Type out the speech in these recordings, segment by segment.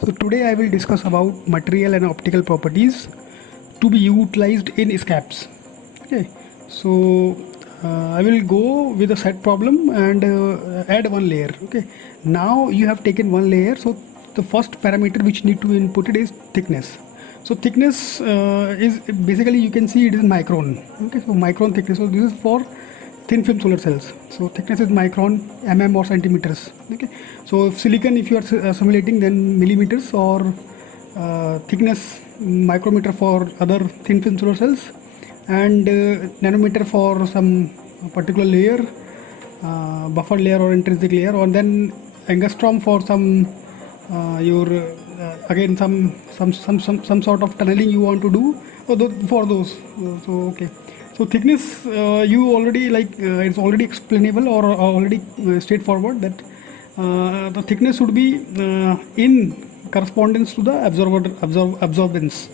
So today I will discuss about material and optical properties to be utilized in SCAPS. Okay, so I will go with a set problem and add one layer. Okay, now you have taken one layer, so the first parameter which need to input it is thickness. So thickness is basically, you can see it is micron. Okay, so micron thickness. So this is for thin film solar cells. So thickness is micron, mm or centimeters. Okay, so if silicon, if you are simulating, then millimeters, or thickness micrometer for other thin film solar cells, and nanometer for some particular layer, buffer layer or intrinsic layer, or then angstrom for some your again some sort of tunneling you want to do for those. So okay, so thickness, you already it's already explainable or already straightforward that the thickness should be in correspondence to the absorbance,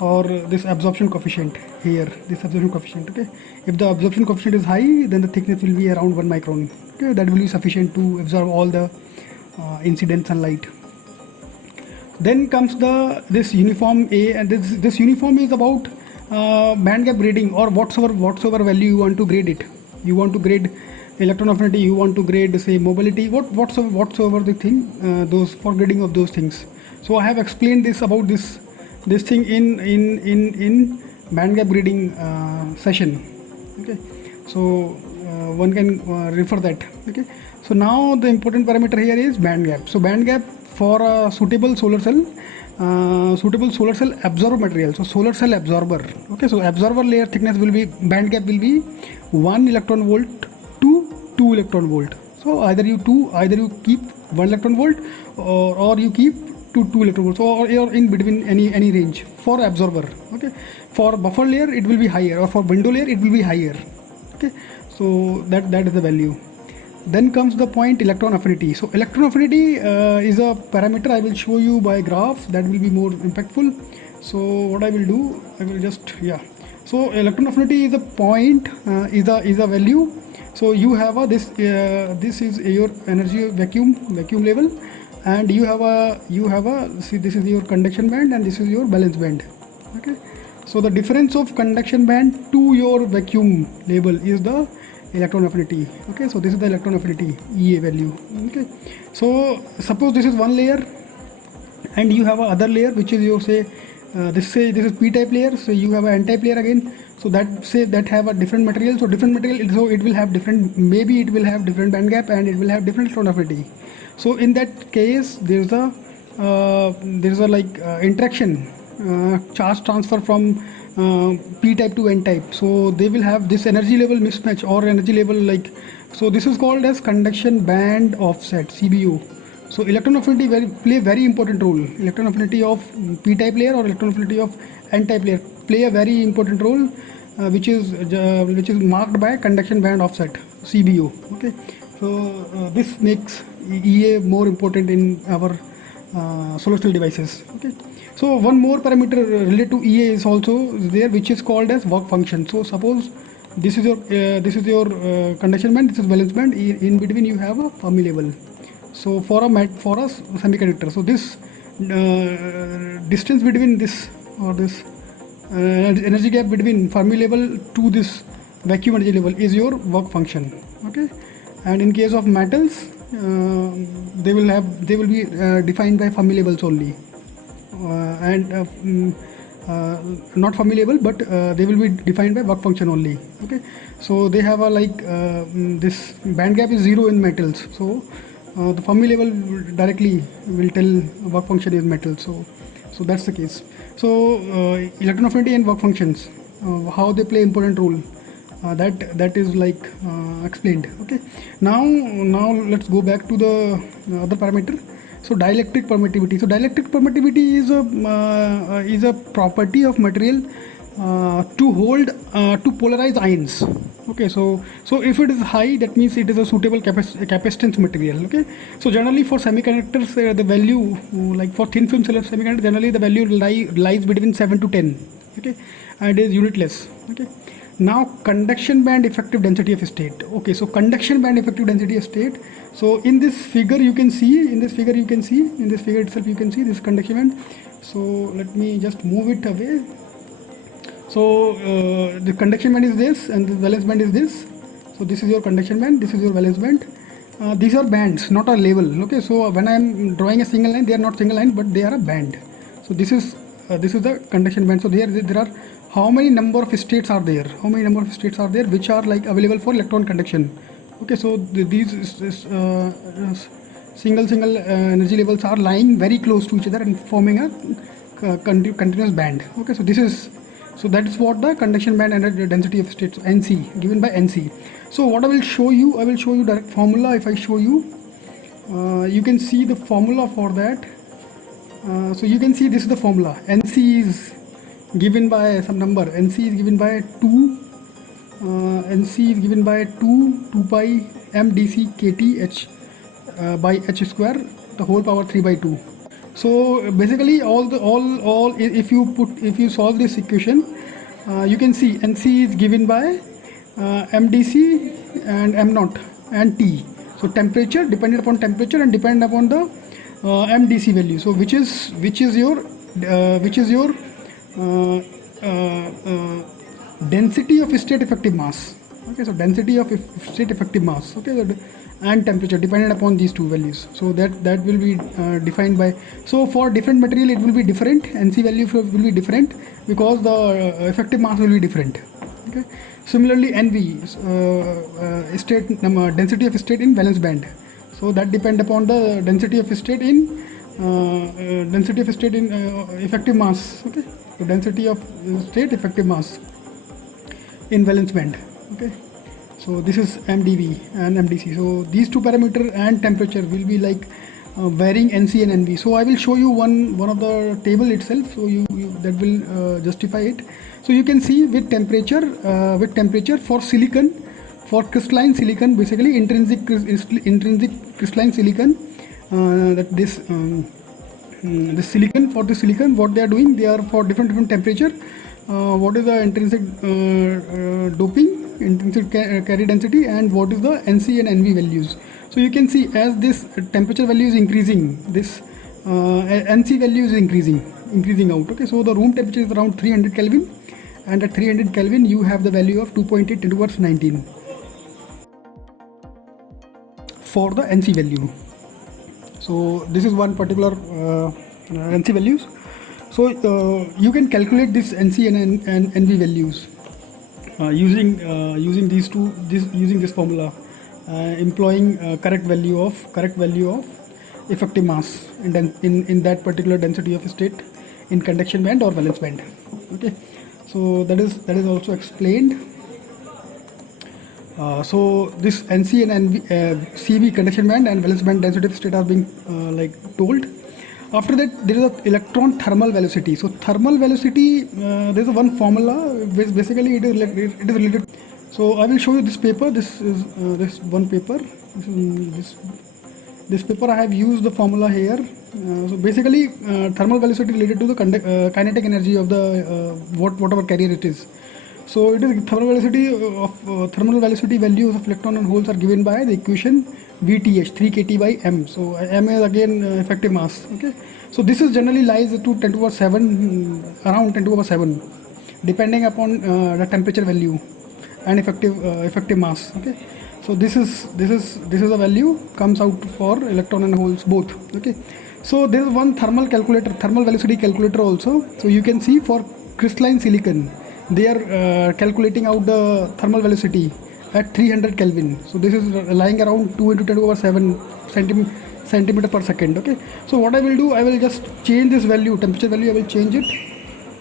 or this absorption coefficient here, this absorption coefficient. Okay, if the absorption coefficient is high, then the thickness will be around 1 micron. Okay, that will be sufficient to absorb all the incident sunlight. Then comes this uniform A, and this uniform is about band gap grading, or whatsoever value you want to grade it. You want to grade electron affinity, you want to grade, say, mobility, whatsoever the thing, those for grading of those things. So I have explained this about this thing in band gap grading session. Okay, so one can refer that. Okay, so now the important parameter here is band gap. So band gap for a suitable solar cell absorber material. So solar cell absorber. Okay, so absorber layer thickness will be, band gap will be 1 electron volt to 2 electron volt. So either you keep 1 electron volt, or you keep to 2 electron volts, or in between any range for absorber. Okay, for buffer layer it will be higher, or for window layer it will be higher. Okay, so that is the value. Then comes the point electron affinity. So electron affinity is a parameter. I will show you by graph, that will be more impactful. So what I will do, I will just, so electron affinity is a point, is a value. So you have this is your energy vacuum level, and you have a see, this is your conduction band and this is your valence band. Okay, so the difference of conduction band to your vacuum level is the electron affinity. Okay, so this is the electron affinity EA value. Okay, so suppose this is one layer and you have a other layer which is your, say this is p type layer, so you have an n type layer again, so that have a different material. So different material, so it will have different, maybe it will have different band gap and it will have different electron affinity. So in that case there's a interaction, charge transfer from p type to n type. So they will have this energy level mismatch, or energy level so this is called as conduction band offset, CBO. So electron affinity play very important role. Electron affinity of p type layer or electron affinity of n type layer play a very important role, which is marked by conduction band offset, CBO. Okay, so this makes EA more important in our solar cell devices. Okay, so one more parameter related to EA is also there, which is called as work function. So suppose this is your conduction band, this is valence band, in between you have a Fermi level. So for a semiconductor, so this distance between this, or this energy gap between Fermi level to this vacuum energy level is your work function. Okay, and in case of metals, they will be defined by Fermi levels only, and not Fermi level, but they will be defined by work function only. Okay, so they have a this band gap is 0 in metals, so the Fermi level directly will tell work function is metal. So that's the case. So electron affinity and work functions, how they play important role, that is explained. Okay, now let's go back to the other parameter. So dielectric permittivity. So dielectric permittivity is a property of material to hold to polarize ions. Okay, so if it is high, that means it is a suitable capacitance material. Okay, so generally for semiconductors, the value, like for thin film solar semiconductor, generally the value lies between 7 to 10. Okay, and it is unitless. Okay, Now conduction band effective density of state. Okay, so conduction band effective density of state. So in this figure you can see, in this figure itself you can see this conduction band. So let me just move it away. So the conduction band is this and the valence band is this. So this is your conduction band, this is your valence band. These are bands, not a label. Okay, so when I am drawing a single line, they are not single line, but they are a band. So this is the conduction band. So there are how many number of states are there? How many number of states are there which are like available for electron conduction? Okay, so these single energy levels are lying very close to each other and forming a continuous band. Okay, so that is what the conduction band and the density of states, NC, given by NC. So what I will show you direct formula. If I show you, you can see the formula for that. So you can see this is the formula. NC is given by some number. NC is given by 2. NC is given by 2 pi mdc kt h by h square, the whole power 3 by 2. So basically if you solve this equation, you can see NC is given by mdc and m naught and T. So temperature, dependent upon temperature and dependent upon the mdc value. So which is your density of state effective mass. Okay, so density of state effective mass. Okay, and temperature dependent upon these two values. So that will be defined by. So for different material it will be different. NC value will be different because the effective mass will be different. Okay. Similarly, NV state density of state in valence band. So that depend upon the density of state in effective mass. Okay. So density of state effective mass in valence band. Okay. So this is MdV and MdC. So these two parameter and temperature will be like varying NC and NV. So I will show you one of the table itself. So you that will justify it. So you can see with temperature for silicon, for crystalline silicon, basically intrinsic crystalline silicon, that this silicon, for the silicon, what they are doing, they are for different temperature. What is the intrinsic doping, intrinsic carrier density, and what is the NC and NV values. So you can see as this temperature value is increasing, this NC value is increasing out. Okay, so the room temperature is around 300 Kelvin, and at 300 Kelvin you have the value of 2.8 10 to the power 19 for the NC value. So this is one particular NC values. So you can calculate this NC and NV values using this formula, employing correct value of effective mass in that particular density of state in conduction band or valence band. Okay, so that is also explained. So this NC and NV, CV conduction band and valence band density of state are being like told. After that, there is a electron thermal velocity. So thermal velocity, there is one formula which basically it is related. So I will show you this paper. This is this one paper. This paper I have used the formula here. So basically, thermal velocity related to the kinetic energy of the whatever carrier it is. So it is thermal velocity values of electron and holes are given by the equation VTH 3 kT by m. So m is again effective mass. Okay, so this is generally lies to 10 to the power 7, around 10 to the power 7, depending upon the temperature value and effective mass. Okay, so this is the value comes out for electron and holes both. Okay, so there is one thermal velocity calculator also. So you can see for crystalline silicon, they are calculating out the thermal velocity at 300 Kelvin. So this is lying around 2 into 10 to the power 7 centimeter per second. Okay, so what I will do, I will just change this value, temperature value, I will change it,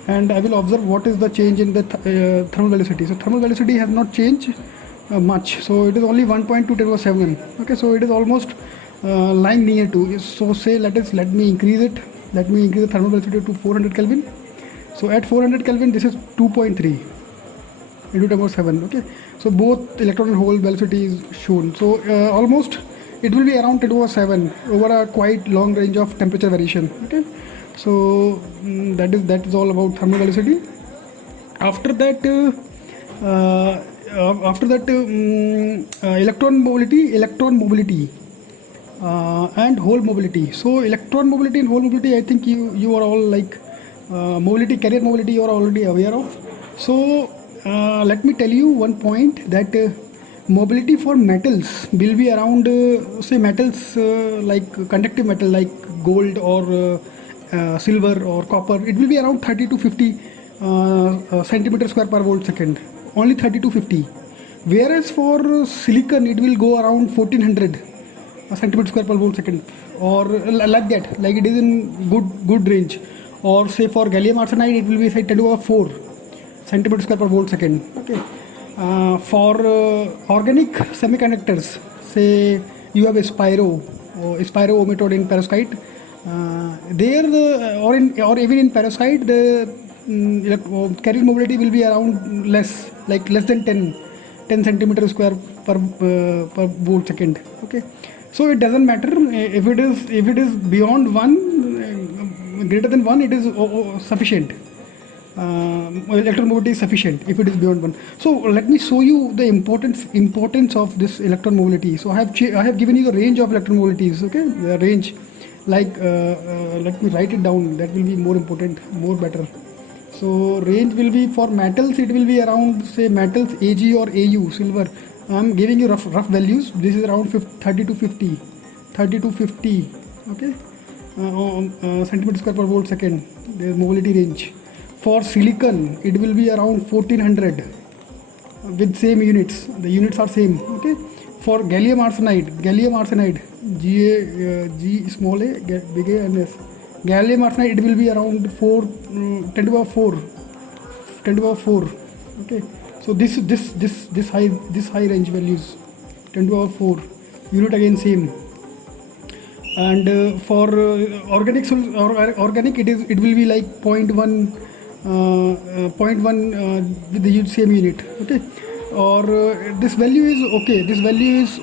and I will observe what is the change in the thermal velocity. So thermal velocity has not changed much, so it is only 1.2 to the power 7. Okay, so it is almost lying near to. So say let me increase it. Let me increase the thermal velocity to 400 Kelvin. So at 400 Kelvin, this is 2.3 into 10 to the power 7. Okay, so both electron and hole velocity is shown. So almost it will be around 10 to the power 7 over a quite long range of temperature variation. Okay, so that is all about thermal velocity. After that, After that, electron mobility, and hole mobility. So electron mobility and hole mobility, I think you are all like mobility, carrier mobility, you are already aware of. So let me tell you one point that mobility for metals will be around say metals like conductive metal like gold or silver or copper. It will be around 30 to 50 centimeter square per volt second, only 30 to 50. Whereas for silicon it will go around 1400 centimeter square per volt second, or like that, like it is in good range. Or say for gallium arsenide it will be say 10 to the power 4 centimeter square per volt second. Okay. For organic semiconductors, say you have a spirometode in perovskite. There or even in perovskite the carrier mobility will be around less than 10 centimeter square per volt second. Okay, so it doesn't matter if it is beyond 1, greater than 1, it is sufficient. Electron mobility is sufficient if it is beyond 1. So let me show you the importance of this electron mobility. So I have given you the range of electron mobilities. Okay, the range, like let me write it down, that will be more important, more better. So range will be for metals, it will be around say metals Ag or Au, silver. I am giving you rough values. This is around 30 to 50. Okay, centimeter square per volt second, the mobility range. For silicon it will be around 1400 with same units, the units are same. Okay, for gallium arsenide G small a big A and S, gallium arsenide it will be around 10 to the power 4. Okay, so this high range values, 10 to the power 4, unit again same. And for organic it will be like 0.1 with the same unit. Okay, or this value is okay, this value is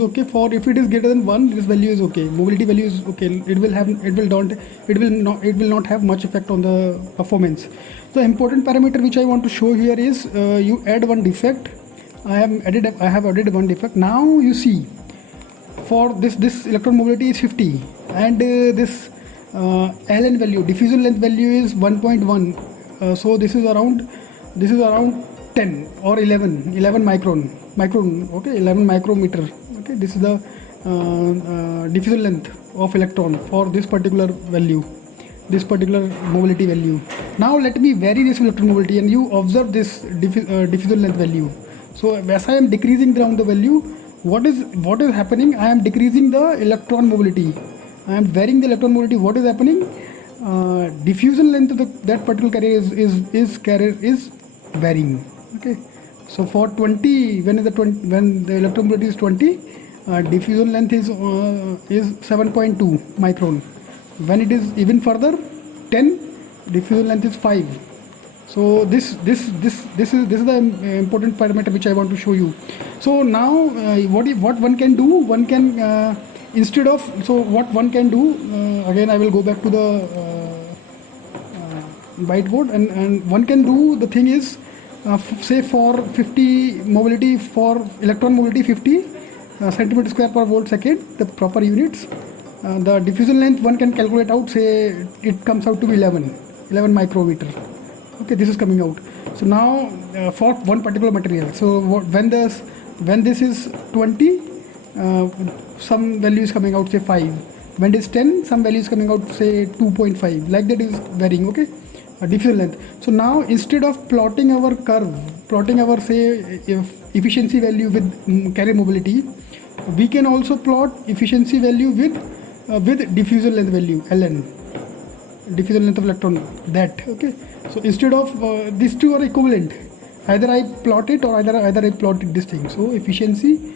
okay for if it is greater than 1, this value is okay, mobility value is okay. It will not have much effect on the performance. The important parameter which I want to show here is you add one defect. I have added one defect. Now you see, for this electron mobility is 50, and this Ln value, diffusion length value is 1.1. So this is around 10 or 11 micron. Okay, 11 micrometer. Okay, this is the diffusion length of electron for this particular value, this particular mobility value. Now let me vary this electron mobility and you observe this diffusion length value. So as I am decreasing down the value, what is happening? I am decreasing the electron mobility. I am varying the electron mobility. What is happening? Diffusion length of that particular carrier is varying. Okay, so for 20, when the electron mobility is 20, diffusion length is 7.2 micron. When it is even further 10, diffusion length is 5. So this is the important parameter which I want to show you. So now what one can do, one can instead of, so what one can do, again I will go back to the whiteboard, and one can do, the thing is say for 50 mobility, for electron mobility 50 centimeter square per volt second, the proper units, the diffusion length one can calculate out, say it comes out to be 11 micrometer. Okay, this is coming out. So now for one particular material, so when this is 20, some value is coming out, say 5. When it is 10, some value is coming out, say 2.5. like that is varying. Okay, diffusion length. So now instead of plotting our curve, say efficiency value with carrier mobility, we can also plot efficiency value with diffusion length value, Ln, diffusion length of electron, that. Okay, so instead of these two are equivalent, either I plot it or either I plotted this thing. So efficiency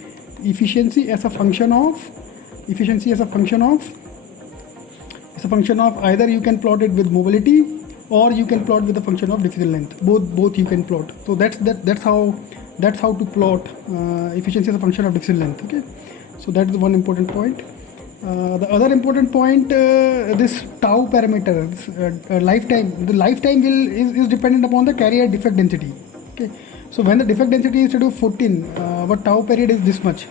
as a function of either you can plot it with mobility or you can plot with the function of diffusion length. Both you can plot. So that's how to plot efficiency as a function of diffusion length. Okay, so that is one important point. The other important point, this tau parameter, lifetime. The lifetime is dependent upon the carrier defect density. Okay, so when the defect density is to 14, but tau period is this much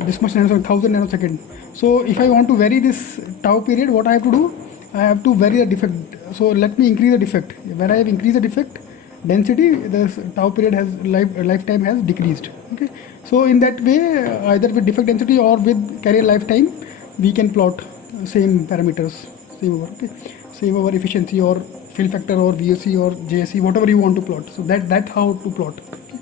nanosecond, 1000 nanosecond. So if I want to vary this tau period, what I have to do? I have to vary the defect. So let me increase the defect. When I have increased the defect density, the tau period has lifetime has decreased. Okay, so in that way, either with defect density or with carrier lifetime, we can plot same parameters, same over efficiency or fill factor or VOC or JSC, whatever you want to plot. So that's how to plot. Okay.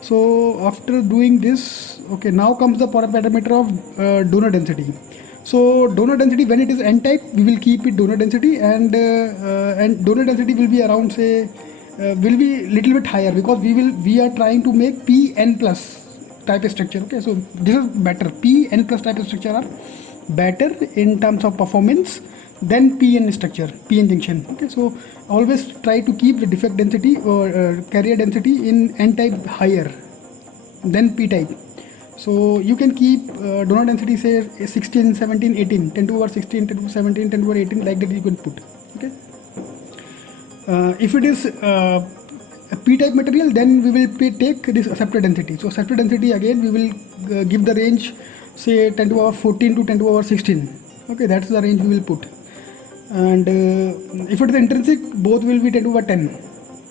So after doing this, okay, now comes the parameter of donor density. So donor density, when it is n-type, we will keep it donor density, and donor density will be around, say, will be little bit higher, because we are trying to make Pn plus type of structure. Okay, so this is better. Pn plus type of structure are better in terms of performance than PN structure, PN junction. Okay, so always try to keep the defect density or carrier density in n-type higher than p-type. So you can keep donor density, say 16, 17, 18, 10 to the power 16, 10 to the power 17, 10 to the power 18, like that you can put. Okay. If it is a p-type material, then we will take this accepted density. So accepted density, again we will give the range, say 10 to the power 14 to 10 to the power 16. Okay, that's the range we will put. And if it is intrinsic, both will be 10 to the power 10.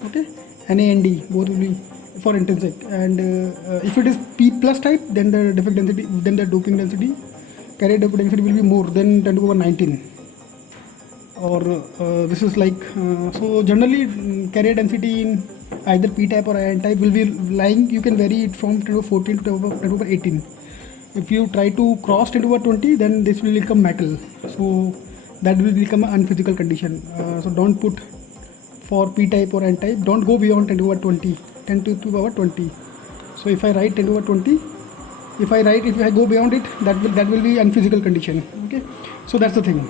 Okay, Na and D both will be for intrinsic. And if it is P plus type, then the defect density, then the doping density, carrier doping density will be more than 10 to the power 19. Or this is like, so generally carrier density in either p-type or n-type will be lying, you can vary it from 10 to the power 14 to 10 to the power 18. If you try to cross 10 to the power 20, then this will become metal, so that will become an unphysical condition. So don't put for p-type or n-type, don't go beyond 10 to the power 20, 10 to the power 20. So if I write 10 to the power 20, if I go beyond it, that will be unphysical condition. Okay, so that's the thing.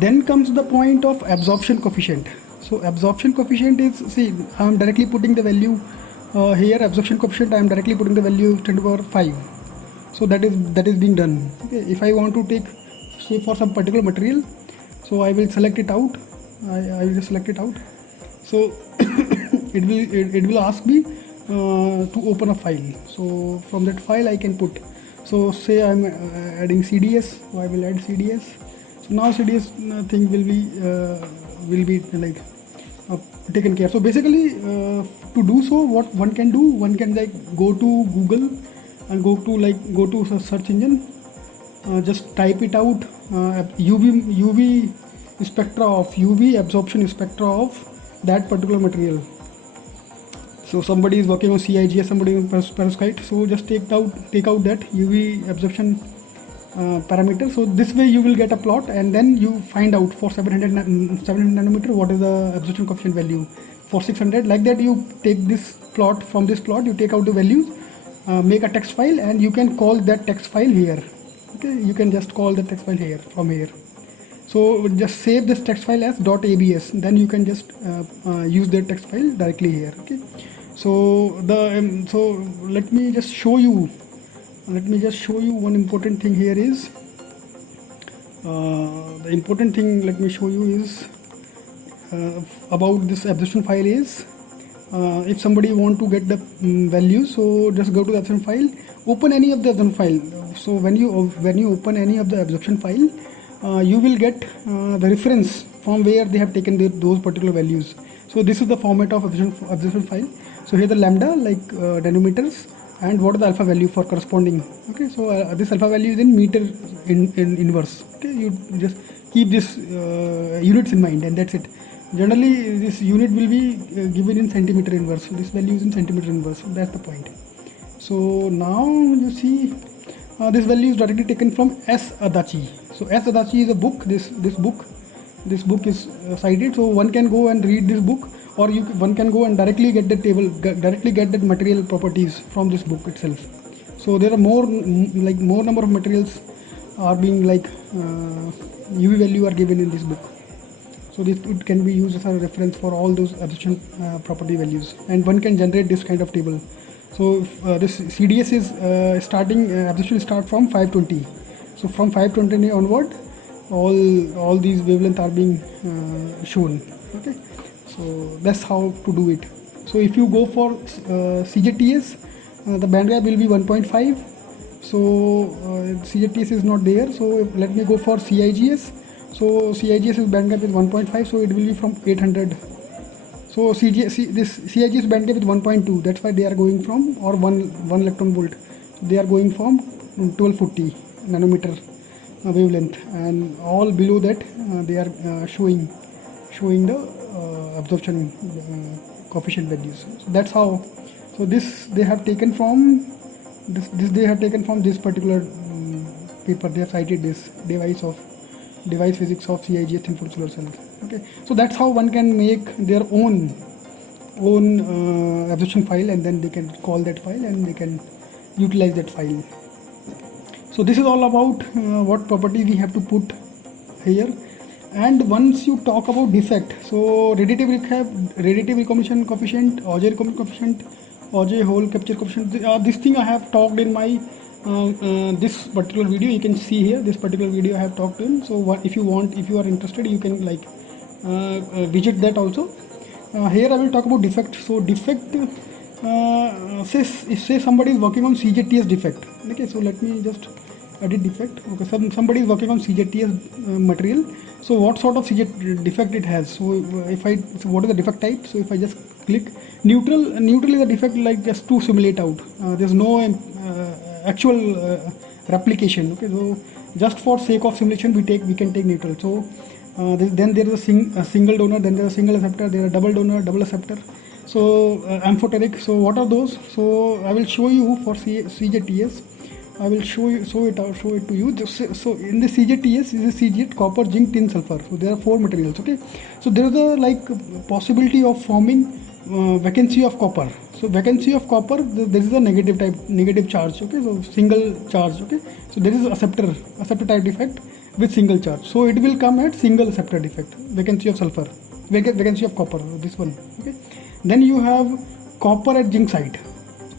Then comes the point of absorption coefficient. So absorption coefficient is, see, I am directly putting the value here. Absorption coefficient, I am directly putting the value 10 to the power 5. So that is being done. Okay, if I want to take, say, for some particular material, so I will select it out. I will just select it out. So it will ask me to open a file. So from that file I can put. So say I am adding CDS. So I will add CDS. So now CDS thing will be like taken care. So basically, to do so, what one can do, one can like go to Google and go to search engine, just type it out, UV spectra of UV absorption spectra of that particular material. So somebody is working on CIGS, somebody on perovskite. So just take out that UV absorption parameter. So this way you will get a plot, and then you find out for 700 nanometer what is the absorption coefficient value. For 600, like that you take this plot, from this plot you take out the values, make a text file, and you can call that text file here. Okay, you can just call the text file here from here. So just save this text file as .abs, then you can just use the text file directly here. Okay, so so let me just show you one important thing here is the important thing let me show you is about this absorption file is if somebody want to get the values, so just go to the absorption file, open any of the absorption file. So when you open any of the absorption file, you will get the reference from where they have taken those particular values. So this is the format of absorption file. So here the lambda, like nanometers, and what is the alpha value for corresponding. Okay, so this alpha value is in meter in inverse. Okay, you just keep this units in mind, and that's it. Generally this unit will be given in centimeter inverse. So this value is in centimeter inverse. So that's the point. So now you see this value is directly taken from S. Adachi. So S. Adachi is a book. This book is cited. So one can go and read this book, or one can go and directly get the table, directly get the material properties from this book itself. So there are more number of materials are being like UV value are given in this book. So it can be used as a reference for all those absorption property values, and one can generate this kind of table. So this CDS is starting absorption start from 520. So from 520 onward, all these wavelengths are being shown. Okay, so that's how to do it. So if you go for CJTS, the band gap will be 1.5. So CJTS is not there, so let me go for CIGS. So CIGS band gap is 1.5, so it will be from 800. So this CIGS band gap is 1.2, that's why they are going from, or 1 electron volt, they are going from 1240 nanometer wavelength, and all below that they are showing the absorption coefficient values. So that's how. So this they have taken from this particular paper. They have cited this device physics of CIGS thin film solar cell. Okay, so that's how one can make their own absorption file, and then they can call that file and they can utilize that file. So this is all about what property we have to put here. And once you talk about defect, so radiative recomposition coefficient, Auger recomposition coefficient, Auger hole capture coefficient, this thing I have talked in my this particular video. You can see here this particular video I have talked in. So if you are interested, you can like visit that also. Here I will talk about defect. So defect, say somebody is working on CJTS defect. Okay, so let me just edit defect. Okay, somebody is working on CJTS material. So what sort of CJ defect it has? So so what is the defect type? So if I just click neutral is a defect, like just to simulate out. There's no actual replication. Okay, so just for sake of simulation we can take neutral. So then there is a single donor, then there is a single acceptor, there is a double donor, double acceptor. So amphoteric. So what are those? So I will show you for CJTS. I will show it to you. So in the CJTS is a CJT, copper, zinc, tin, sulfur. So there are 4 materials. Okay, so there is a like possibility of forming vacancy of copper. So vacancy of copper, there is a negative charge. Okay, so single charge. Okay, so there is acceptor type defect with single charge. So it will come at single acceptor defect. Vacancy of sulfur, vacancy of copper. This one. Okay, then you have copper at zinc site.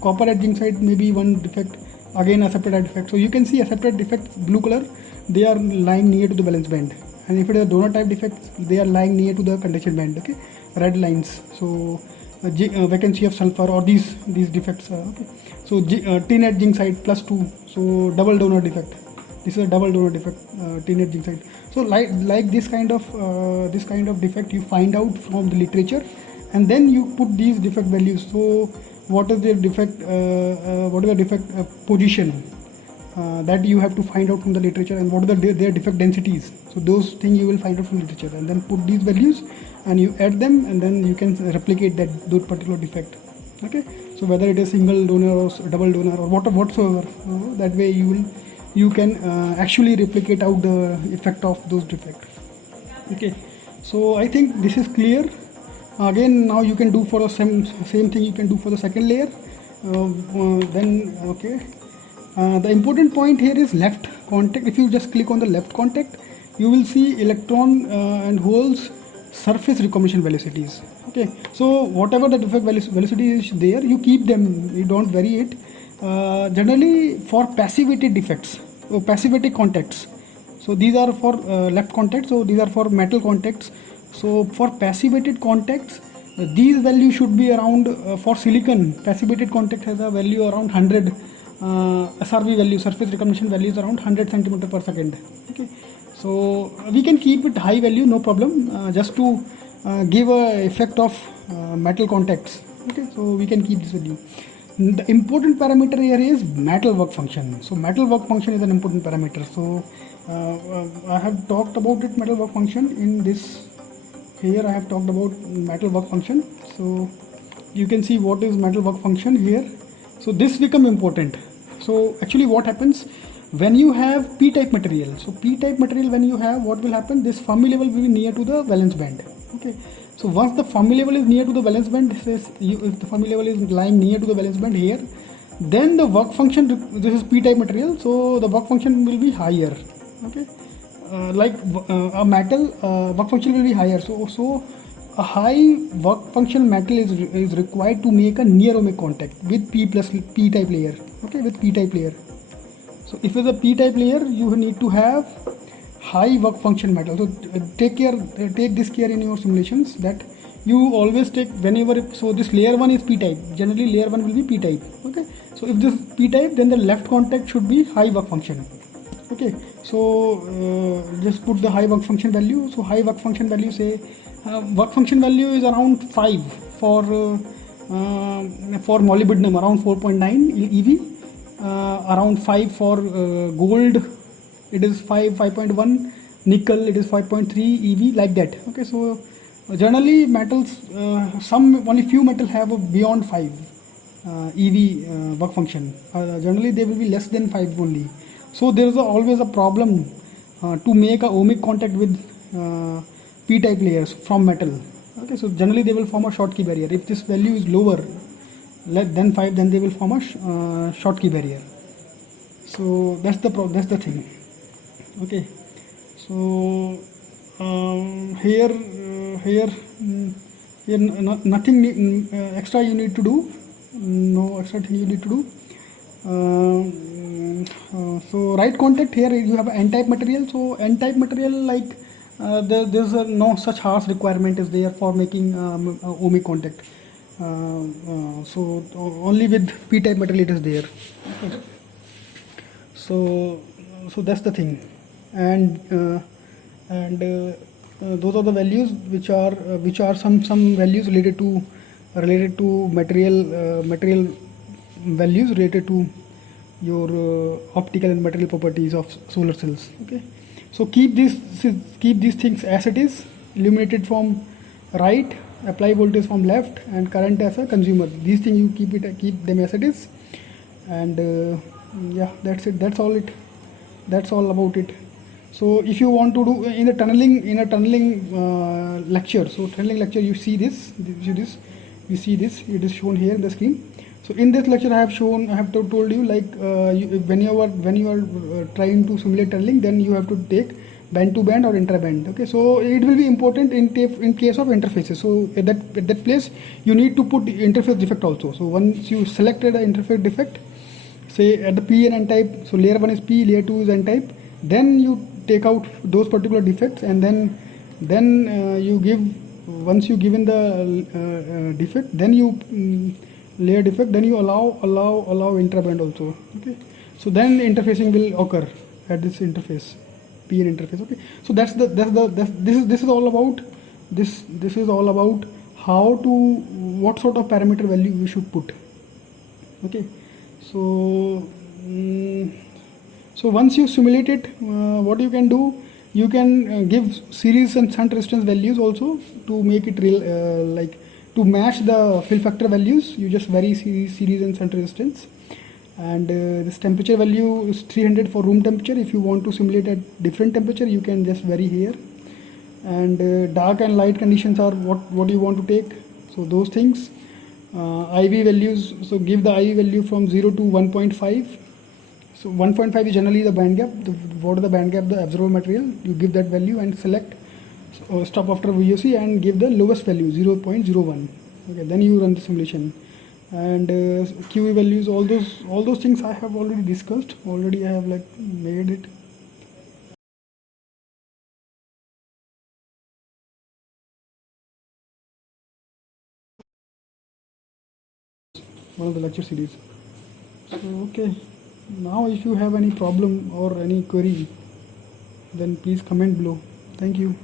Copper at zinc site may be one defect. Again acceptor type defect. So you can see acceptor defects, blue color, they are lying near to the valence band, and if it is a donor type defects, they are lying near to the conduction band. Okay, red lines. So vacancy of sulfur, or these defects. Okay, so tin at zinc side +2. So double donor defect. This is a double donor defect, tin at zinc side. So like this kind of defect you find out from the literature, and then you put these defect values. So what is their defect? What is the defect position that you have to find out from the literature, and what are their defect densities? So those things you will find out from literature, and then put these values and you add them, and then you can replicate those particular defect. Okay, so whether it is single donor or double donor or whatsoever, that way you can actually replicate out the effect of those defects. Okay, so I think this is clear. Again, now you can do for the same thing you can do for the second layer. Then okay, the important point here is left contact. If you just click on the left contact, you will see electron and holes surface recomposition velocities. Okay, so whatever the defect velocity is there, you keep them, you don't vary it. Generally for passivated defects, so passivated contacts, so these are for left contacts, so these are for metal contacts. So for passivated contacts, these values should be around, for silicon, passivated contact has a value around 100, SRV value, surface recognition value is around 100 centimeter per second. Okay, so we can keep it high value, no problem, just to give a effect of metal contacts. Okay, so we can keep this value. The important parameter here is metal work function. So metal work function is an important parameter. So I have talked about it, metal work function, in this. Here I have talked about metal work function. So you can see what is metal work function here. So this become important. So actually what happens when you have p-type material? So p-type material, when you have, what will happen? This Fermi level will be near to the valence band. Okay, so once the Fermi level is near to the valence band, if the Fermi level is lying near to the valence band here, then the work function, this is p-type material, so the work function will be higher. Okay, like a metal, work function will be higher. So a high work function metal is required to make a near ohmic contact with p type layer. Okay, with p type layer. So if it's a p-type layer, you need to have high work function metal. So take this care in your simulations, that you always take whenever, so this layer 1 is p-type, generally layer 1 will be p-type. Okay, so if this p-type, then the left contact should be high work function. Okay, so just put the high work function value. So high work function value, say work function value is around 5 for molybdenum, around 4.9 EV, around 5 for gold, it is 5.1, nickel it is 5.3 EV, like that. Okay, so generally metals, some only few metal have a beyond 5 EV work function. Generally they will be less than 5 only. So there is always a problem to make a ohmic contact with p-type layers from metal. Okay, so generally they will form a Schottky barrier. If this value is lower than 5, then they will form a Schottky barrier. So that's the thing. Okay, so here nothing extra you need to do, no extra thing you need to do. So right contact, here you have n-type material. So n-type material, like there's no such harsh requirement is there for making ohmic contact. So only with p-type material it is there. Okay. So that's the thing, and those are the values which are some values related to material values related to your optical and material properties of solar cells. Okay, so keep these things as it is, illuminated from right, apply voltage from left, and current as a consumer. These things you keep them as it is, and yeah, that's it. That's all about it. So if you want to do in a tunneling lecture, so tunneling lecture, you see this, it is shown here in the screen. So in this lecture I have told you, like when you are trying to simulate tunneling, then you have to take band to band or intra-band. Okay, so it will be important in case of interfaces. So at that place you need to put interface defect also. So once you selected an interface defect, say at the p and n type, so layer 1 is p, layer 2 is n type, then you take out those particular defects, and then you give, once you given the defect, then you layer defect, then you allow intra-band also. Okay, so then interfacing will occur at this interface, p and interface. Okay, so this is all about this is all about how to, what sort of parameter value we should put. Okay, so so once you simulate it, what you can do, you can give series and shunt resistance values also to make it real, like to match the fill factor values. You just vary series and shunt resistance, and this temperature value is 300 for room temperature. If you want to simulate at different temperature, you can just vary here, and dark and light conditions are what you want to take. So those things, IV values, so give the IV value from 0 to 1.5. So 1.5 is generally the band gap. What is the band gap, the observable material, you give that value and select stop after VOC and give the lowest value 0.01. Okay, then you run the simulation, and QE values, all those things I have already discussed. Already I have like made it. One of the lecture series. So okay, now if you have any problem or any query, then please comment below. Thank you.